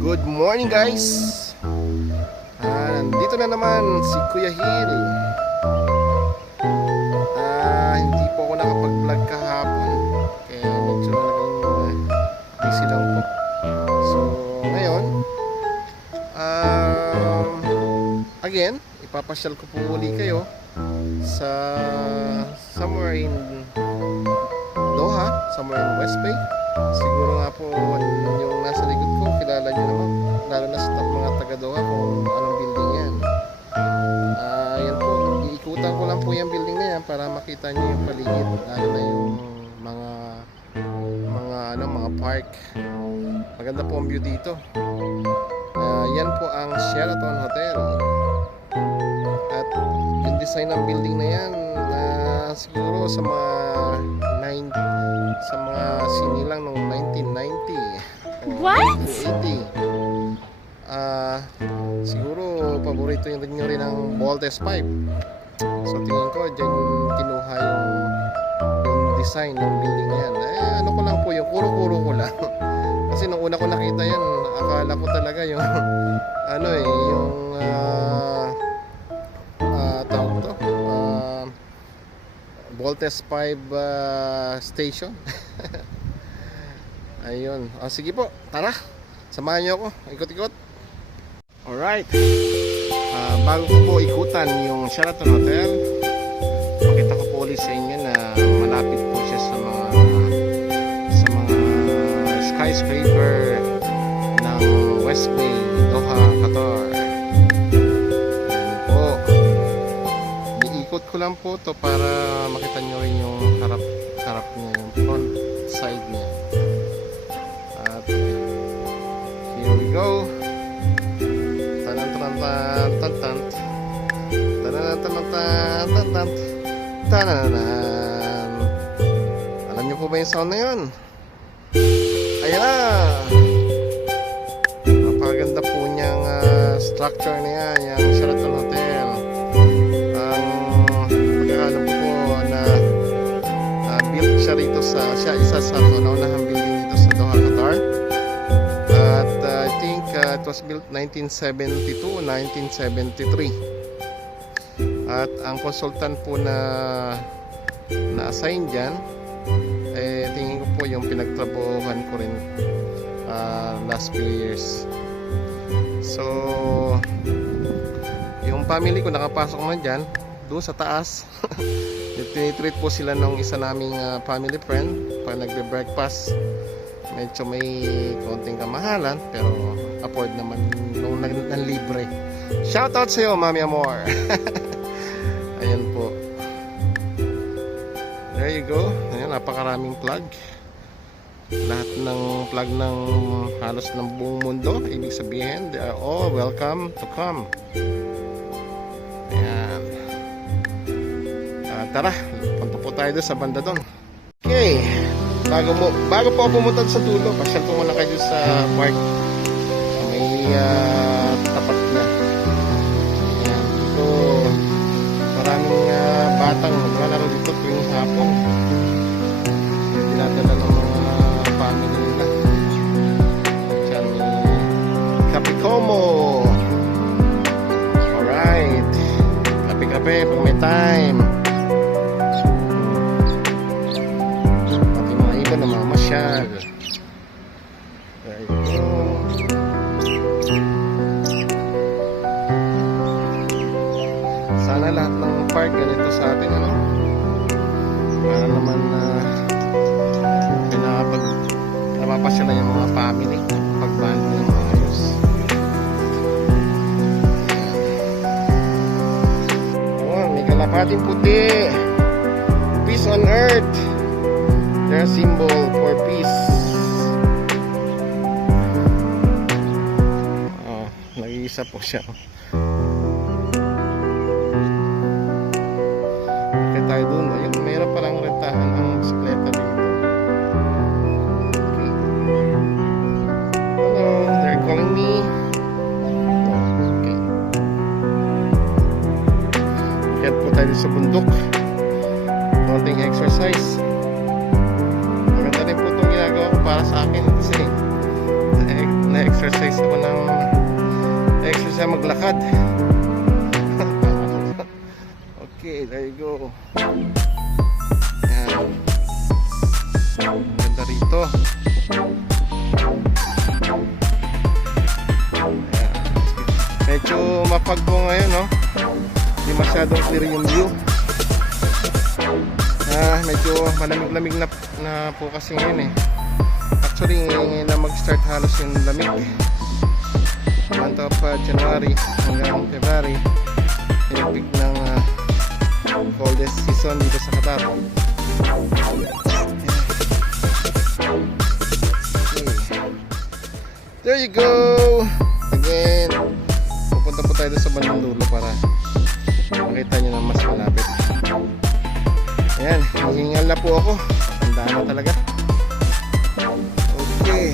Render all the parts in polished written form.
Good morning guys. Nandito na naman si Kuya Hill. Hindi po ako nakapag-vlog kahapon kaya medyo talagang busy lang po. So ngayon again, ipapasyal ko po uli kayo sa somewhere in Doha, somewhere in West Bay. Siguro nga po yung nasa likod ko, kilala nyo naman, lalo na sa mga taga Doha kung anong building yan. Yan po, iikutan ko lang po yung building na yan para makita nyo yung paligid, lalo na yung mga park. Maganda po ang view dito. Yan po ang Sheraton Hotel. At yung design ng building na yan, siguro sa mga sinilang noong 1990 What? 1980. Siguro paborito nyo rin ang Voltes 5. So tingin ko dyan kinuha yung design ng building na yan. Ano ko lang po, yung kuro-kuro ko lang. Kasi nung una ko nakita yan, akala ko talaga yung tawag to, Voltes 5 station. Ayun. Sige po, tara. Samahan niyo ako. Ikot-ikot. Alright. Bago ko po ikutan yung Sheraton Hotel, pakita ko po ulit sa inyo na malapit po siya sa mga skyscraper ng West Bay, Doha, Qatar. Ayan po. Iikot ko lang po to para makita nyo rin yung harap niya, yung front side niya. At here we go. Tananan. Alam niyo po ba yung sound na yun? Ayan na. Napakaganda po niyang structure na yan, yung Sheraton Hotel. Pagkakalam ko po na built siya rito siya isa sa kauna-unahang building dito sa Doha, Qatar. At I think it was built 1972 1973. At ang consultant po na assign dyan, tingin ko po yung pinagtrabahuhan ko rin last few years. So yung family ko nakapasok naman dyan doon sa taas. Tinitreat po sila ng isa naming family friend pag nagbe-breakfast. Medyo may konting kamahalan pero afford naman nung libre. Shoutout sa iyo, Mami Amor. Ayan po. There you go. Ayan, napakaraming plug. Lahat ng plug ng halos ng buong mundo. Ibig sabihin, they are all welcome to come. Ayan. Tara, punta po tayo doon sa banda doon. Okay. Bago po ako pumunta sa dulo, pasyal po muna kayo sa park. So, may tapat na. Ayan. Dito, maraming batang naglalaro dito tuwing hapon. Dinadala ng mga family nila. Diyan may Capicomo. Alright. Kape-kape pag may time. Pati mga iba na mamasyal. There you go. Sana lahat ng park ganito sa atin, ano? Para naman napapasya na yung mga family pagbando ng maayos. Oh, may kalapating puti. Peace on earth. Their symbol for peace. Oh, nag-iisa po siya. Tayo doon. Ayun, mayroon palang rentahan ng bisikleta dito. Okay. Hello, they're calling me. Okay. Kaya po tayo sa bundok. Konting exercise. Maganda rin po itong ginagawa ko para sa akin kasi mag-exercise ako ng maglakad. Okay, there you go. Yan. Ganda rito. Ayan. Medyo mapag po ngayon, no? Hindi masyadong clear yung view. Medyo malamig-lamig na po kasi ngayon eh. Actually, ngayon na mag-start halos yung lamig. Month of January hanggang February, yung peak ng coldest season dito sa Qatar. There you go. Again, pupunta po tayo sa bandang dulo para makita nyo na mas malapit. Ayan, hihingal na po ako. Tandaan na talaga. Okay.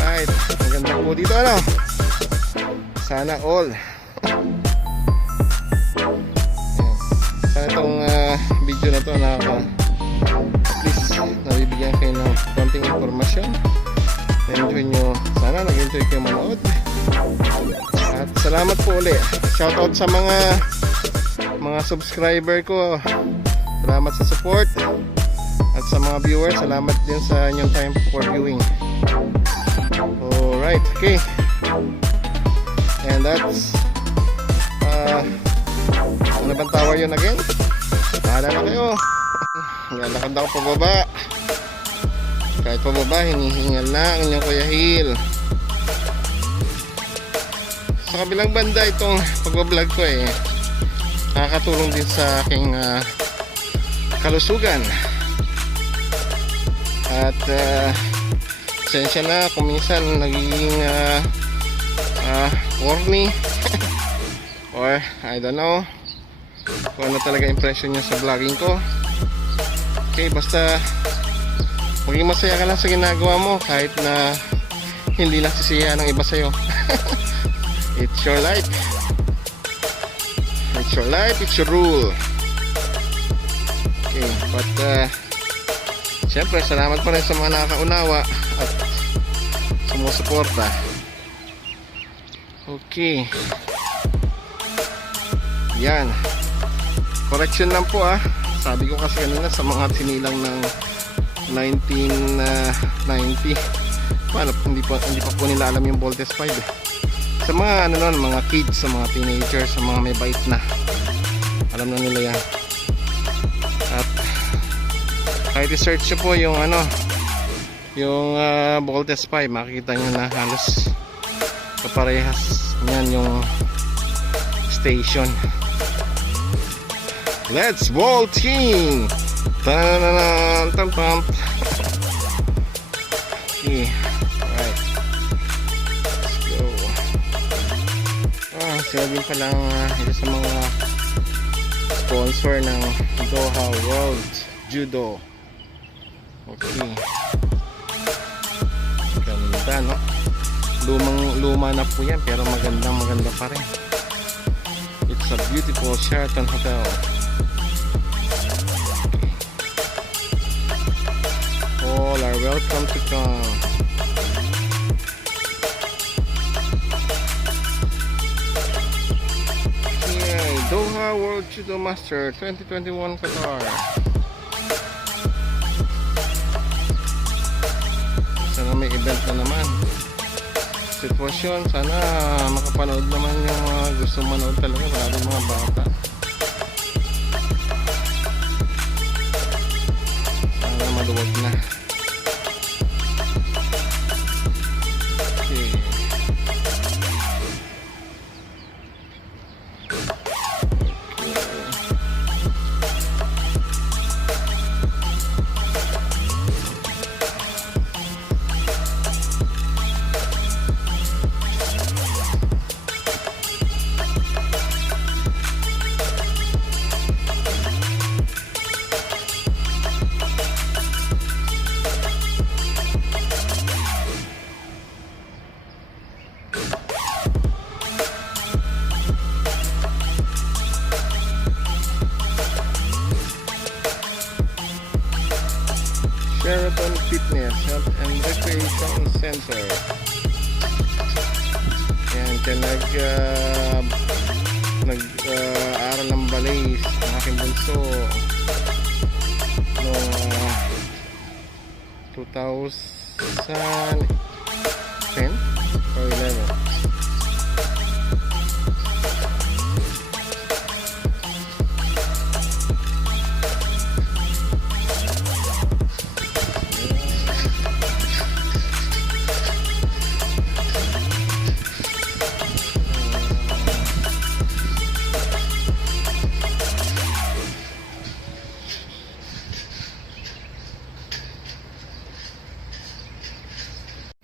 Alright, ang ganda po dito, ano? Sana all. Sana itong video na to at least nabibigyan kayo ng konting informasyon. Enjoy nyo. Sana nag-enjoy kayo manood. At salamat po ulit. Shoutout sa mga subscriber ko. Salamat sa support. At sa mga viewers, salamat din sa inyong time for viewing. Alright, okay. And that's ano bang tower yun again? Bahala na kayo. Lalakad ako pababa. Kahit pababa, hinihingal na ang inyong Kuya Hill. Sa kabilang banda, itong pagbablog ko eh, nakakatulong din sa aking kalusugan. At pasensya na kung minsan nagiging corny or I don't know kung ano talaga impression nyo sa vlogging ko. Okay, basta maging masaya ka lang sa ginagawa mo kahit na hindi lang sisiya ng iba sa'yo. It's your life. It's your life, it's your rule. Okay, but siyempre salamat pa rin sa mga nakakaunawa at sumusuporta. Okay. Yan. Correction lang po Sabi ko kasi kanina sa mga sinilang ng 1990. Hindi pa po nila alam yung Voltes 5 eh. Sa mga mga kids, sa mga teenagers, sa mga may bait na, alam na nila yan. At kahit i-search nyo po yung yung Voltes 5, makikita nyo na halos kaparehas yan yung station. Let's vaulting! Tan-tan-tan-tan-tan. Okay, alright, let's go. Sila din palang isa sa mga sponsor ng Doha World Judo. Okay, ganda, no? Luma na po yan, pero maganda pa rin. It's a beautiful Sheraton Hotel. All are welcome to come. Okay, Doha World Judo Master 2021 Qatar. Sana may event na naman. Sitwasyon, sana makapanood naman yung mga gusto manood talaga, maraming mga bata. Sana maluwag na. Okay. Sheraton Fitness Health and Recreation Center. Kaya nag-aaral ng ballet ang aking bunso noong 2010 or 11.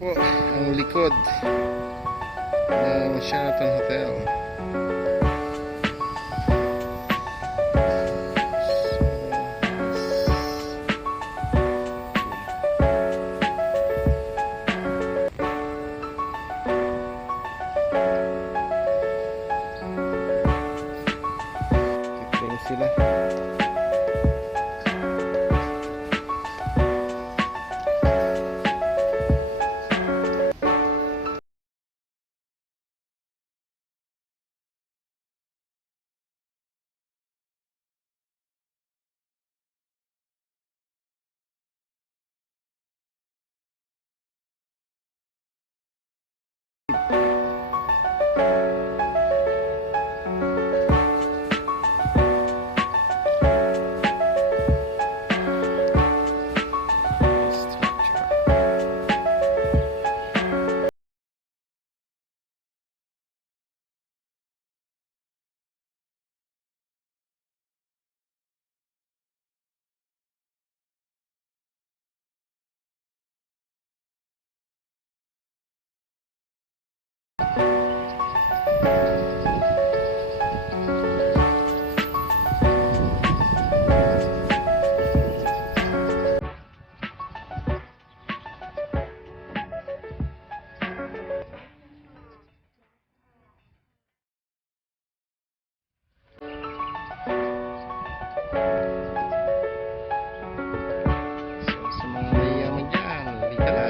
Po ang likod ng Sheraton Hotel. Ito yung sila. Sa mga mayayaman dyan, halika na.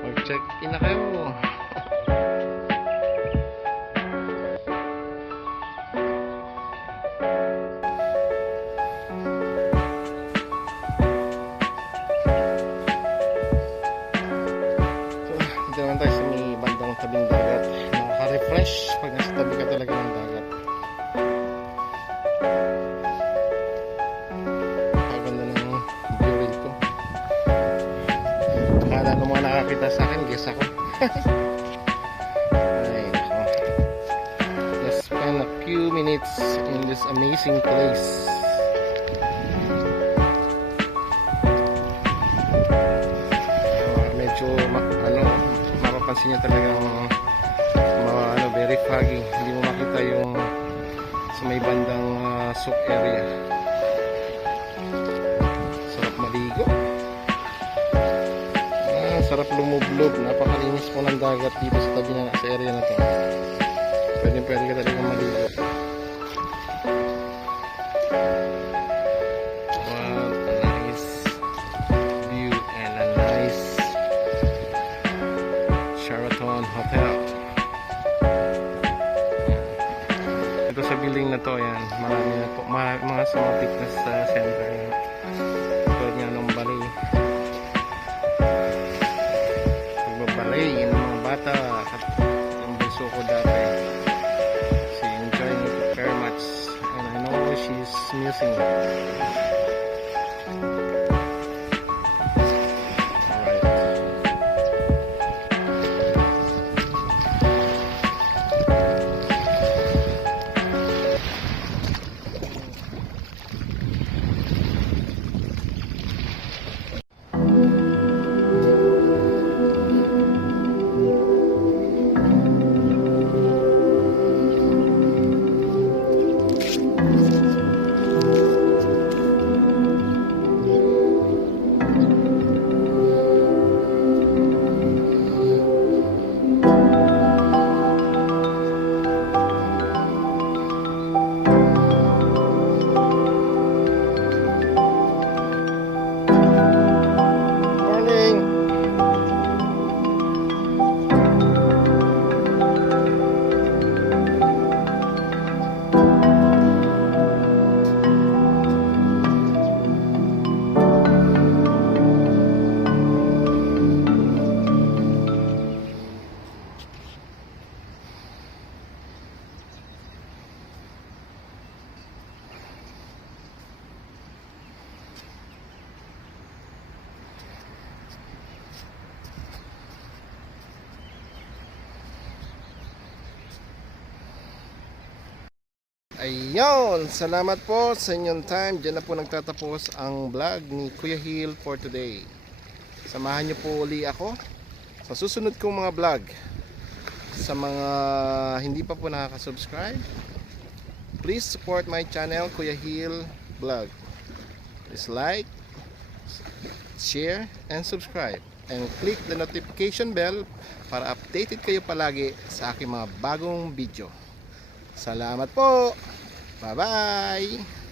Mag-check-in na kayo. So, dito naman tayo sa may bandang tabing dagat. Nakaka-refresh pag nasa tabi ka talaga ng dagat. Paganda ng view rito. Akala ng mga nakakita sa akin, guess ako. Ay, nako. Let's spend a few minutes in this amazing place. Medyo mapapansin nyo talagang very foggy. Hindi mo makita yung sa may bandang souk area. Sarap maligo. Sarap lumublob. Napakalinis po ng dagat dito sa tabi na sa area na to. Pwede ka talaga maligo. What a nice view and a nice Sheraton Hotel. Ito sa building na to, yan, marami na po, mga sa mga fitness center. Tulad nga ng balay. Balay ng mga bata at yung bunso ko dati. She enjoying it very much and I know she's missing it. Ayun, salamat po sa inyong time. Diyan na po nagtatapos ang vlog ni Kuya Hill for today. Samahan niyo po uli ako sa susunod kong mga vlog. Sa mga hindi pa po nakaka-subscribe, please support my channel, Kuya Hill Vlog. Please like, share, and subscribe. And click the notification bell para updated kayo palagi sa aking mga bagong video. Salamat po! Bye-bye!